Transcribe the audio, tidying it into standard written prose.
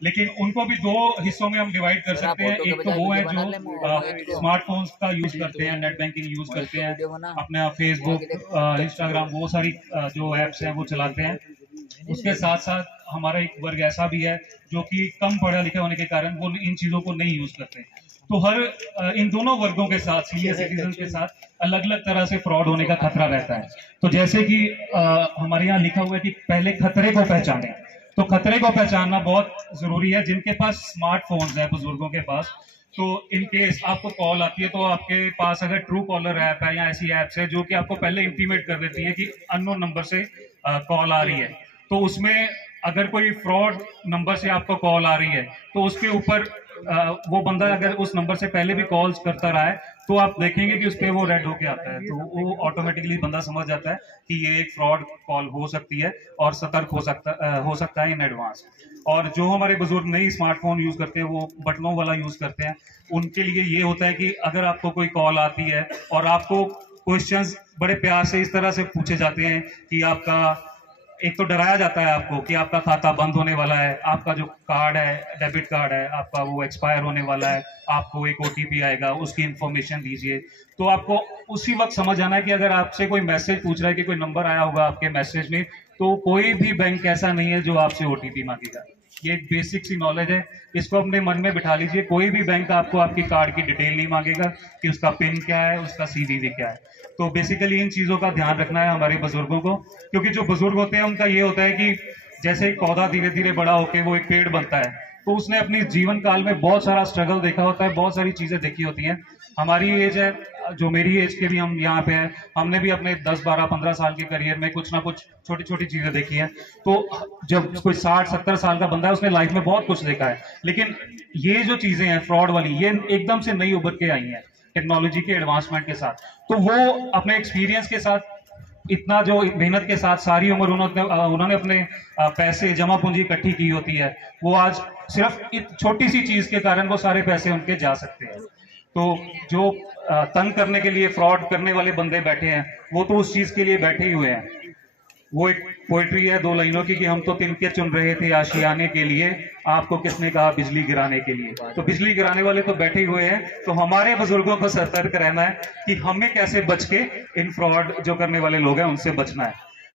लेकिन उनको भी दो हिस्सों में हम डिवाइड कर सकते हैं। एक तो वो है जो स्मार्टफोन्स का यूज करते हैं, नेट बैंकिंग यूज करते हैं, अपना फेसबुक, इंस्टाग्राम, वो सारी जो एप्स हैं वो चलाते हैं। उसके साथ साथ हमारा एक वर्ग ऐसा भी है जो कि कम पढ़ा लिखा होने के कारण वो इन चीजों को नहीं यूज करते। तो हर इन दोनों वर्गों के साथ, सीनियर सिटीजन के साथ अलग अलग तरह से फ्रॉड होने का खतरा रहता है। तो जैसे कि हमारे यहाँ लिखा हुआ है कि पहले खतरे को पहचानें। तो खतरे को पहचानना बहुत जरूरी है। जिनके पास स्मार्टफोन्स है, बुजुर्गों के पास, तो इन केस आपको कॉल आती है तो आपके पास अगर ट्रू कॉलर ऐप है या ऐसी एप्स है जो कि आपको पहले इंटीमेट कर देती है कि अननोन नंबर से कॉल आ रही है, तो उसमें अगर कोई फ्रॉड नंबर से आपको कॉल आ रही है तो उसके ऊपर वो बंदा अगर उस नंबर से पहले भी कॉल्स करता रहा है तो आप देखेंगे कि उस पर वो रेड होके आता है। तो वो ऑटोमेटिकली बंदा समझ जाता है कि ये एक फ्रॉड कॉल हो सकती है और सतर्क हो सकता है इन एडवांस। और जो हमारे बुजुर्ग नहीं स्मार्टफोन यूज करते हैं, वो बटनों वाला यूज करते हैं, उनके लिए ये होता है कि अगर आपको कोई कॉल आती है और आपको क्वेश्चंस बड़े प्यार से इस तरह से पूछे जाते हैं कि आपका, एक तो डराया जाता है आपको कि आपका खाता बंद होने वाला है, आपका जो कार्ड है, डेबिट कार्ड है आपका, वो एक्सपायर होने वाला है, आपको एक ओटीपी आएगा, उसकी इंफॉर्मेशन दीजिए। तो आपको उसी वक्त समझ आना है कि अगर आपसे कोई मैसेज पूछ रहा है कि कोई नंबर आया होगा आपके मैसेज में, तो कोई भी बैंक ऐसा नहीं है जो आपसे ओटीपी मांगेगा। ये एक बेसिक सी नॉलेज है, इसको अपने मन में बिठा लीजिए। कोई भी बैंक आपको आपकी कार्ड की डिटेल नहीं मांगेगा कि उसका पिन क्या है, उसका सीवीवी क्या है। तो बेसिकली इन चीजों का ध्यान रखना है हमारे बुजुर्गों को, क्योंकि जो बुजुर्ग होते हैं उनका ये होता है कि जैसे एक पौधा धीरे धीरे बड़ा होकर वो एक पेड़ बनता है, तो उसने अपनी जीवन काल में बहुत सारा स्ट्रगल देखा होता है, बहुत सारी चीजें देखी होती हैं। हमारी एज है, जो मेरी एज के भी हम यहाँ पे हैं, हमने भी अपने 10, 12, 15 साल के करियर में कुछ ना कुछ छोटी छोटी चीजें देखी हैं। तो जब कोई 60, 70 साल का बंदा है, उसने लाइफ में बहुत कुछ देखा है। लेकिन ये जो चीजें हैं फ्रॉड वाली, ये एकदम से नई उभर के आई हैं टेक्नोलॉजी के एडवांसमेंट के साथ। तो वो अपने एक्सपीरियंस के साथ, इतना जो मेहनत के साथ सारी उम्र उन्होंने अपने पैसे, जमा पूंजी इकट्ठी की होती है, वो आज सिर्फ एक छोटी सी चीज के कारण वो सारे पैसे उनके जा सकते हैं। तो जो तंग करने के लिए फ्रॉड करने वाले बंदे बैठे हैं, वो तो उस चीज के लिए बैठे ही हुए हैं। वो एक पोइट्री है 2 लाइनों की कि हम तो तिनके चुन रहे थे आशियाने के लिए, आपको किसने कहा बिजली गिराने के लिए। तो बिजली गिराने वाले तो बैठे हुए हैं। तो हमारे बुजुर्गों को सतर्क रहना है कि हमें कैसे बच के इन फ्रॉड जो करने वाले लोग हैं उनसे बचना है।